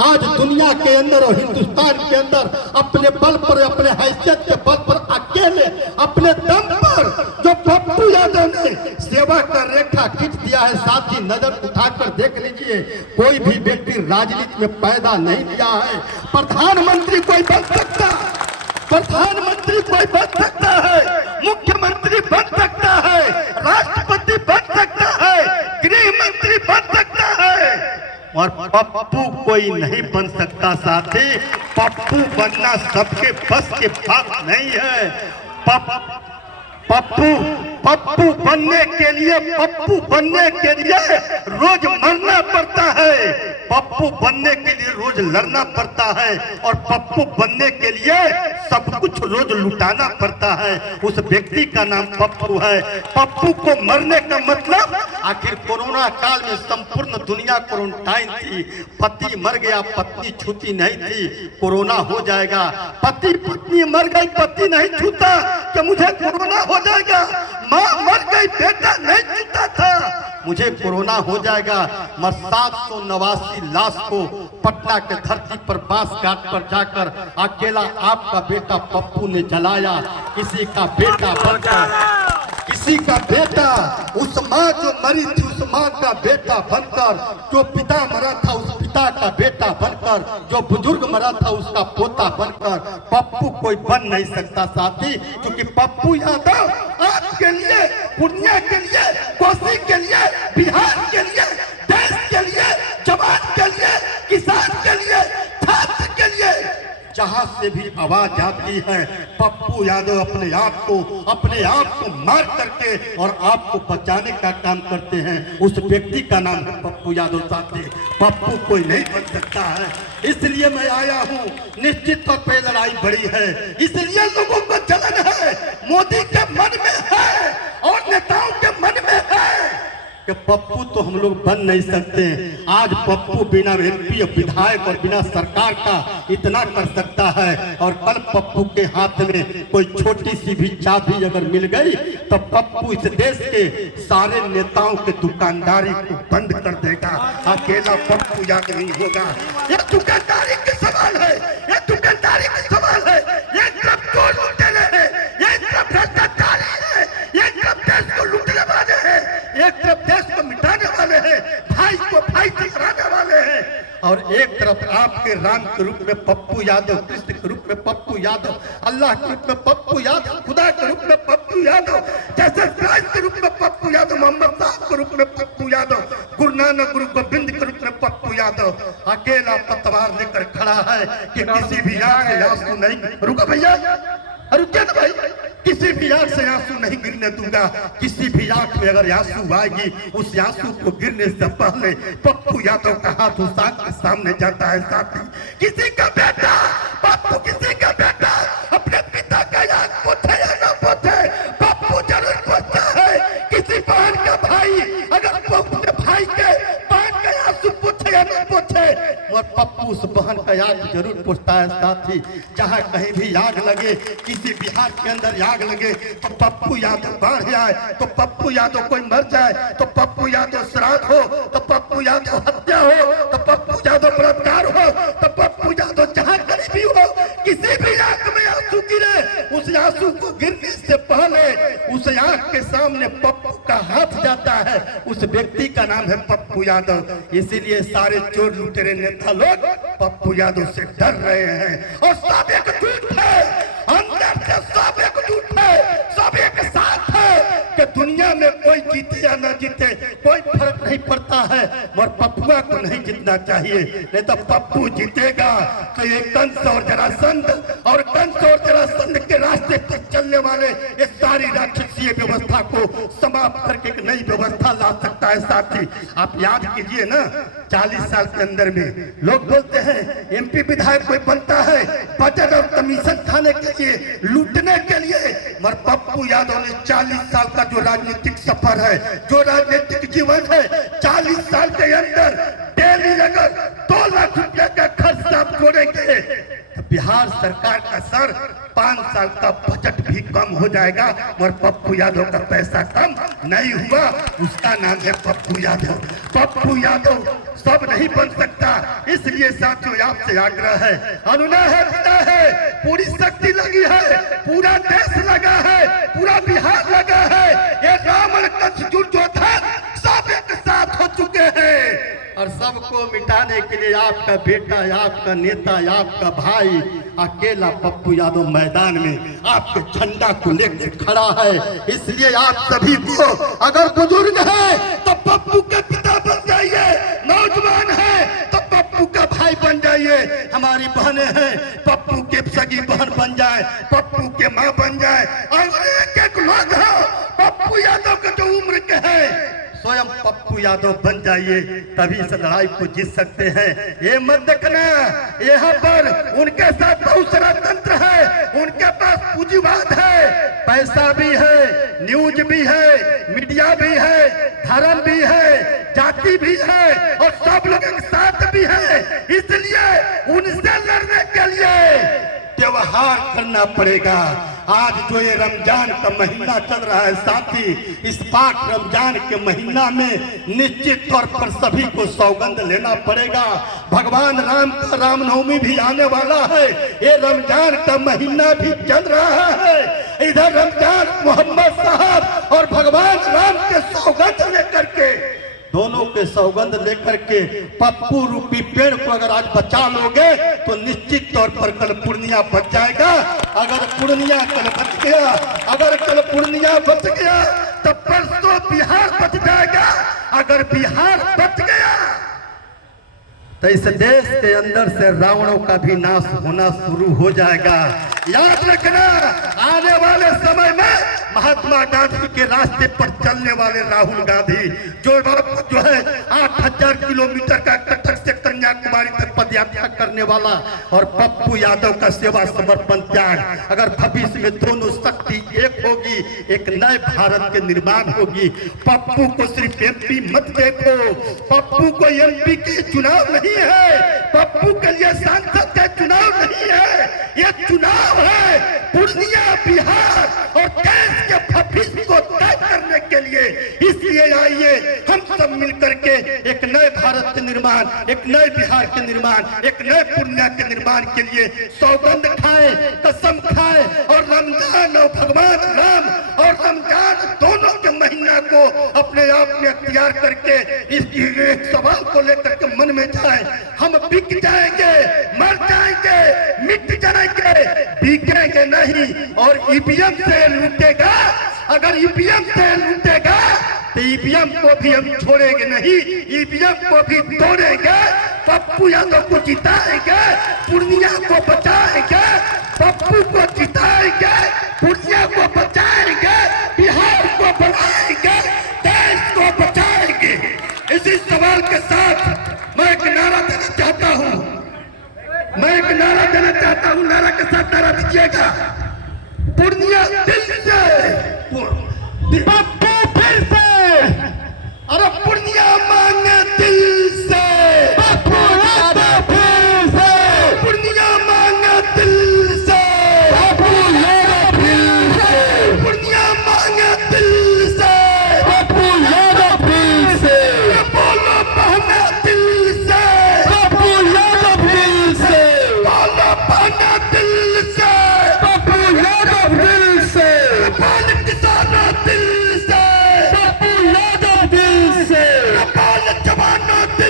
आज दुनिया के अंदर और हिंदुस्तान के अंदर अपने बल पर, अपने हैसियत के बल पर, अकेले अपने दम पर जो पप्पू यादव ने सेवा का रेखा खींच दिया है, साथ ही नजर उठाकर देख लीजिए, कोई भी व्यक्ति राजनीति में पैदा नहीं किया है। प्रधानमंत्री कोई बन सकता, प्रधानमंत्री कोई बन सकता है, मुख्यमंत्री बन सकता है, राष्ट्रपति बन सकता है, गृह मंत्री बन सकता है, और पप्पू कोई नहीं बन सकता। साथी, पप्पू बनना सबके बस के बात नहीं है। पप्पू बनने के लिए रोज मरना पड़ता है, पप्पू बनने के लिए रोज लड़ना पड़ता है, और पप्पू बनने के लिए सब कुछ रोज लुटाना पड़ता है। उस व्यक्ति का नाम पप्पू है। पप्पू को मरने का मतलब, आखिर कोरोना काल में संपूर्ण दुनिया क्वारंटाइन थी, पति मर गया, पत्नी छूती नहीं थी, कोरोना हो जाएगा, पत्नी मर गई, पति नहीं छूता कि मुझे कोरोना हो जाएगा, माँ मर गई, बेटा नहीं छूता था, मुझे कोरोना हो जाएगा। 789 लाश को पटना के धरती पर बांस घाट पर जाकर अकेला आपका बेटा पप्पू ने जलाया। किसी का बेटा बनकर, किसी का बेटा, उस माँ जो मरी थी उस माँ का बेटा बनकर, जो पिता मरा था उस पिता का बेटा बनकर, जो बुजुर्ग मरा था उसका पोता बनकर पप्पू कोई बन नहीं सकता। साथी, क्योंकि पप्पू यादव आज के लिए, पूर्णिया के लिए, कोसी के लिए, बिहार के लिए, देश के लिए, जवान के लिए, किसान के लिए, छात्र के लिए, जहां से भी आवाज आती है, पप्पू यादव अपने आप को मार करके और आपको बचाने का काम करते हैं। उस व्यक्ति का नाम है पप्पू यादव। साथी, पप्पू कोई नहीं बन सकता है, इसलिए मैं आया हूँ। निश्चित तौर पे लड़ाई बड़ी है, इसलिए लोगों को जलन है, मोदी के मन में है और नेताओं के मन में है कि पप्पू तो हम लोग बन नहीं सकते। आज पप्पू बिना एमपी, विधायक और बिना सरकार का इतना कर सकता है, और कल पप्पू के हाथ में कोई छोटी सी भी चाबी अगर मिल गई तो पप्पू इस देश के सारे नेताओं के दुकानदारी को बंद कर देगा। अकेला पप्पू याद नहीं होगा। ये दुकानदारी का सवाल है, ये दुकानदारी का सवाल है, ये सब चोर लुटेरे हैं, ये सब भ्रष्टाचारी है, ये सब देश को लूटने वाले हैं, एक तरफ देश को मिटाने वाले हैं, भाई को भाई से कराने वाले हैं, और एक तरफ आपके राम के रूप में पप्पू यादव, कृष्ण के रूप में पप्पू यादव, अल्लाह के रूप में पप्पू यादव, खुदा के रूप में पप्पू यादव, जैसे क्राइस्ट के रूप में पप्पू यादव, मोहम्मद साहब के रूप में पप्पू यादव, गुरु नानक, गुरु गोविंद के रूप में पप्पू यादव अकेला पतवार लेकर खड़ा है कि किसी भी आंख से आंसू नहीं, रुको भैया, रुकिए ना भाई, किसी भी आंख से आंसू नहीं गिरने दूंगा। किसी भी आंख में अगर आंसू आएगी, उस आंसू को गिरने से पहले पप्पू यादव का हाथ उस आंख के सामने जाता है। साथी, किसी का बेटा, पप्पू किसी का बेटा अपने पिता का याद पोछे या न पोछे, पप्पू जरूर पोछता है। किसी बहन का भाई अगर अपने भाई के बहन का आंसू पोछे या न पोछे, और पप्पू उस बहन का याद जरूर पोछता है। साथी, जहाँ कहीं भी आग लगे, किसी बिहार के अंदर आग लगे तो पप्पू यादव बाढ़ जाए, तो पप्पू यादव कोई मर जाए, तो पप्पू यादव श्राद्ध हो, तो पप्पू यादव हत्या हो, तो पप्पू यादव बलात्कार हो, तो पप्पू यादव जहाँ कहीं भी हो, किसी भी आंख में आंसू गिरे, उस आंसू को गिरने से पहले उस आंख के सामने पप्पू का हाथ जाता है। उस व्यक्ति का नाम है पप्पू यादव। इसीलिए सारे चोर लुटेरे नेता लोग पप्पू यादव से डर रहे हैं, और सब एक झूठ है, अंदर से सब एक झूठ है, सब एक साथ है कि दुनिया में कोई जीते या न जीते कोई फर्क नहीं पड़ता है, और पप्पुआ को नहीं जीतना चाहिए। नहीं तो पप्पू जीतेगा तो ये कंस और जरासंध, और कंस और जरासंध के रास्ते पर चलने वाले ये सारी राक्षसीय व्यवस्था को समाप्त करके एक नई व्यवस्था ला सकता है। साथी, आप याद कीजिए ना, 40 साल के अंदर में लोग बोलते हैं एमपी विधायक कोई बनता है बजट और कमीशन खाने के लिए, लूटने के लिए, मगर पप्पू यादव ने 40 साल का जो राजनीतिक सफर है, जो राजनीतिक जीवन है, 40 साल के अंदर डेली अगर 2 लाख रुपया का खर्च आप जोड़ेंगे तो बिहार सरकार का सर 5 साल का बजट भी कम हो जाएगा। और पप्पू यादव का पैसा कम नहीं हुआ, उसका नाम है पप्पू यादव। पप्पू यादव सब नहीं बन सकता। इसलिए साथियों आपसे आग्रह है, अनुनय है, विनय है, पूरी शक्ति लगी है, पूरा देश लगा है, पूरा बिहार लगा है। ये रावण कंस दुर्योधन सब एक साथ हो चुके हैं और सबको मिटाने के लिए आपका बेटा, आपका नेता, आपका भाई अकेला पप्पू यादव मैदान में आपके झंडा को लेकर खड़ा है। इसलिए आप सभी को, अगर बुजुर्ग है तो पप्पू के पिता बन जाइए, नौजवान है तो पप्पू का भाई बन जाइए, हमारी बहनें हैं पप्पू के सगी बहन बन जाए, पप्पू के माँ बन जाए, और एक एक लोग हो पप्पू यादव के जो उम्र के हैं स्वयं पप्पू यादव बन जाइए, तभी इस लड़ाई को जीत सकते हैं। ये मत देखना यहाँ पर उनके साथ बहुत सारा तंत्र है, उनके पास पूंजीवाद है, पैसा भी है, न्यूज भी है, मीडिया भी है, धर्म भी है, जाति भी है और सब लोग एक साथ भी है। इसलिए उनसे लड़ने के लिए व्यवहार करना पड़ेगा। आज जो ये रमजान का महीना चल रहा है साथी, इस पाक रमजान के महीना में निश्चित तौर पर सभी को सौगंध लेना पड़ेगा। भगवान राम का रामनवमी भी आने वाला है, ये रमजान का महीना भी चल रहा है। इधर रमजान मोहम्मद साहब और भगवान राम के सौगंध लेकर के, दोनों के सौगंध लेकर के पप्पू रूपी पेड़ को अगर आज बचा लोगे तो निश्चित तौर पर कल पूर्णिया बच जाएगा। अगर पूर्णिया कल बच गया, अगर कल पूर्णिया बच गया तो परसों बिहार बच जाएगा। अगर बिहार बच गया तो इस देश के अंदर से रावणों का भी नाश होना शुरू हो जाएगा। याद रखना, आने वाले समय में महात्मा गांधी के रास्ते पर चलने वाले राहुल गांधी जो है 8,000 किलोमीटर का कटक से कन्याकुमारी तक पदयात्रा करने वाला, और पप्पू यादव का सेवा समर्पण त्याग, अगर भविष्य में दोनों शक्ति एक होगी, एक नए भारत के निर्माण होगी। पप्पू को सिर्फ एमपी मत देखो, पप्पू को एमपी के चुनाव नहीं है, पप्पू के लिए सांसद का चुनाव नहीं है, ये चुनाव है पूर्णिया, बिहार और देश के भविष्य को तय करने के लिए। इसलिए आइए हम सब मिलकर के एक नए भारत के निर्माण, एक नए बिहार के निर्माण, एक नए पूर्णिया के निर्माण के लिए सौगंध खाएं, कसम खाएं और रमजान और भगवान राम और रमजान दोनों के महीना को अपने आप में अख्तियार करके इस सवाल को लेकर के मन में जाए, हम बिक जाएंगे, मर जाएंगे, मिट जाएंगे, बिकेंगे नहीं। और ईवीएम से लूटेगा, अगर ईवीएम से लूटेगा तो ईवीएम को भी हम छोड़ेंगे नहीं, ईवीएम को भी तोड़ेंगे, पप्पू यादव को जिताएंगे, पूर्णिया को बचाएंगे, पप्पू को जिताएंगे, पूर्णिया को बचाएंगे, बिहार को बनाएंगे, देश को बचाएंगे। इसी सवाल के साथ मैं एक नारा देना चाहता हूँ, मैं एक नारा देना चाहता हूँ, नारा के साथ नारा दीजिएगा, पूर्णिया दिल से, पप्पू फिर से, अरे पूर्णिया मांगे दिल से, पप्पू यादव फिर से, पूर्णिया मांगे दिल से, पप्पू यादव फिर से, पूर्णिया मांगे दिल से, पप्पू यादव फिर से, बोलो बहना दिल से, पप्पू यादव फिर से, बोलो बहना दिल से, पप्पू यादव दिल से, नेपाल किसानों दिल से, पप्पू यादव दिल से, नेपाल जवानों दिल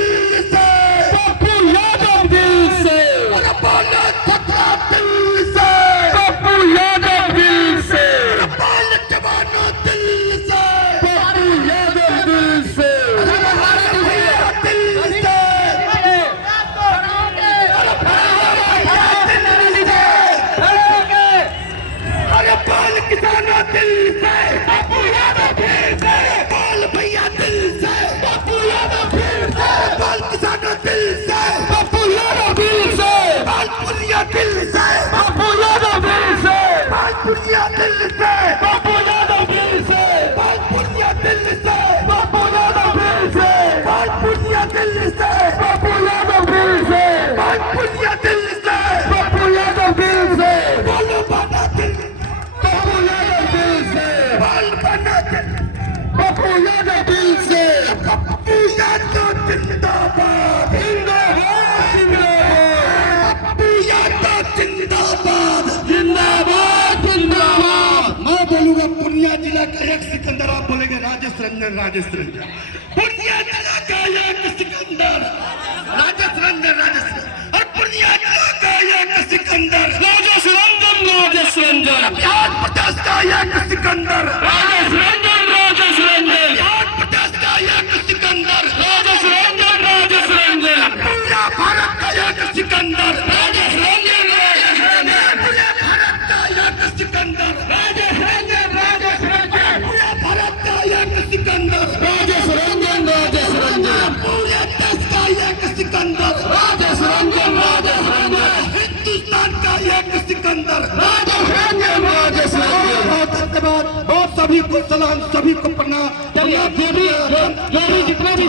एक सिकंदर, आप बोलेंगे राजेश रंजन, राजेश रंजन। पुण्य जिला का एक सिकंदर, राजेश रंजन, राजेश रंजन। और पुण्य जिला का एक सिकंदर, राजेश रंजन, राजेश रंजन। बिहार प्रदेश का एक सिकंदर, राजेश रंजन, राजेश रंजन। बिहार प्रदेश का एक सिकंदर, राजेश रंजन, राजेश रंजन। पूरा भारत का एक सिकंदर, राजेश रंजन, राजेश रंजन। पूरे भारत का एक सिकंदर, राजेश रंजन, राजेश रंजन। पूरे भारत का एक सिकंदर, राजेश रंजन, राजेश रंजन। पूरे देश का एक सिकंदर, राजेश रंजन, राजेश रंजन। हिंदुस्तान का एक सिकंदर। राजेश रंजन, राजेश रंजन। बहुत धन्यवाद, बहुत सभी को सलाम, सभी को प्रणाम। चलिए जो भी जितने भी